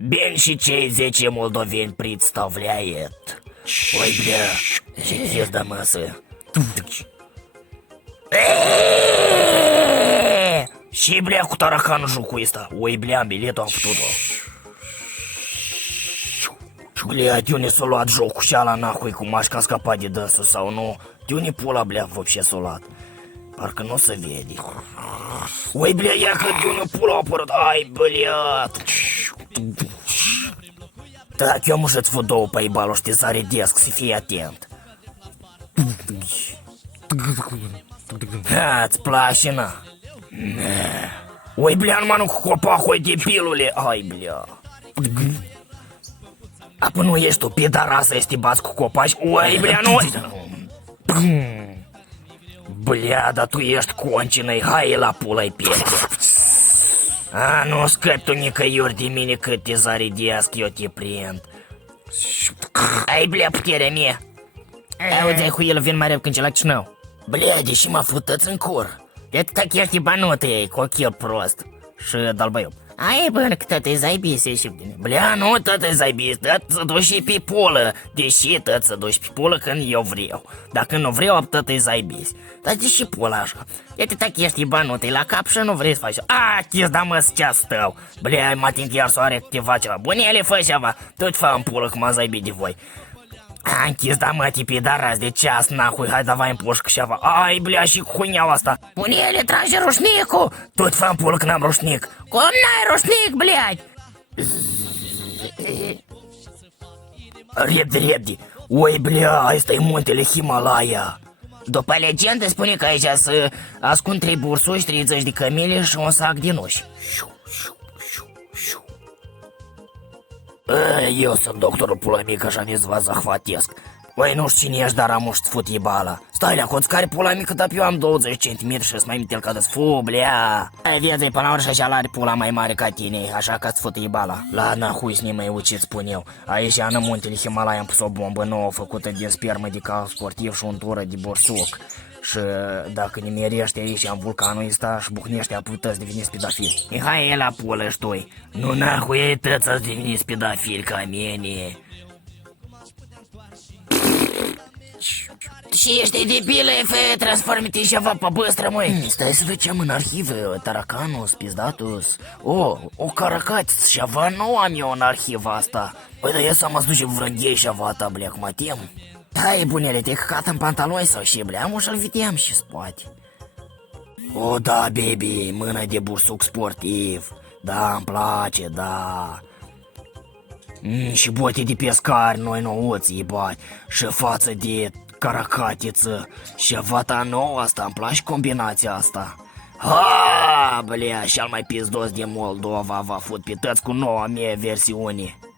Bine, și cei 10 moldoveni представляет. Ой, бля, сейчас до массы. Și bля cu taracanul jocul ăsta. Oi, bля, biletul am făcut-o. Bля, de unde s-a luat jocul și ala nahui cum aș ca scăpat de dânsul sau nu? De unde pula, bля, вообще s-a luat? Parcă nu se vede. Oi, bля, ia că de unde pula a apărut. Ai, bля. Так, eu может vă două pe ibalul și te zaredesc, să fii atent. Ha, îți place, na? Oi, bля, numai nu cu copacul, oi, debilule. Ai, bля. Apă nu ești tu, pidarasă, ești bați cu copaci. Oi, bля, nu... Bля, dar tu ești concină-i, hai la pula-i pierde. A, nu scapi tu nicăiuri de mine cât te zaredesc, eu te prind. Ai, bля, puterea mea. Auzi, cu el vin mai repede când ce la Chișinău. Bля, deși mă futăți în cur. De atâta că ești banută ei, cochil prost. Și dalbăiu. Ai, bă, că tătă-i zaibis, ești bine. Bля, nu tătă-i zaibis, tătă să duci și pe pulă. Deși tătă să duci pe pulă când eu vreau. Dacă nu vreau, tătă-i zaibis. Dar deși pula așa. De atâta că ești banută la cap și nu vrei să faci. A, chis, da mă, ceas tău. Bля, mă ating iar soare activa ceva. Bunele, fă ceva. Tot fă în pulă că m-a zaibit de voi. A, închis, da mă, tipi, dar de ceas, nahui, hai davai în pușcă ceva. Ai, bля, și cu huineaua asta. Bunele, trage rușnicul. Tot fă în pulă că n-am rușnic. Cum n-ai rușnic, блядь? Repede. Oi, bля, ăsta e muntele Himalaya. După legendă spune că aici să ascund 3 bursuși, 30 de cămile și un sac de nuși. Eu sunt doctorul pula mică și am zis vă zahvatesc. Oi, nu știu cine ești, dar am uști fut ibala. Stai la coț, care pula mică, dar eu am 20 cm și să mai mitel ca de-ți fu, blea. Viața-i până la urmă și așa are pula mai mare ca tine, așa că-ți fut ibala. La nahui să ne mai uciți, spun eu. Aici, în muntele Himalaya, am pus o bombă nouă făcută din spermă de cal sportiv și untură de borsuc. Și dacă ne mierește aici în vulcanul ăsta și buhnește, apoi tăți deveniți pedofili. Hai la pulă, ștui. Nu nahui tăți să deveniți pedofili ca mine. Și ești debilă, fă, transformi-te ceva pe băstră, măi. Stai să ducem în arhivă, taracanus, pizdatus. O caracat, ceva nu am eu în arhiva asta. Păi, dar eu să mă duce vrănghei ceva ta, blea, cum mă tem. Hai, bunele, te-ai căcat în pantaloni sau și, blea, mă și-l vedeam și spate. O, da, baby, mână de bursuc sportiv. Da, îmi place, da. Și bote de pescari, noi nouți, ibat. Și față de caracatiță. Și vata nouă asta, îmi place combinația asta. Ha, blea, cel mai pizdos din Moldova va fut pe tăți cu noua mea versiune.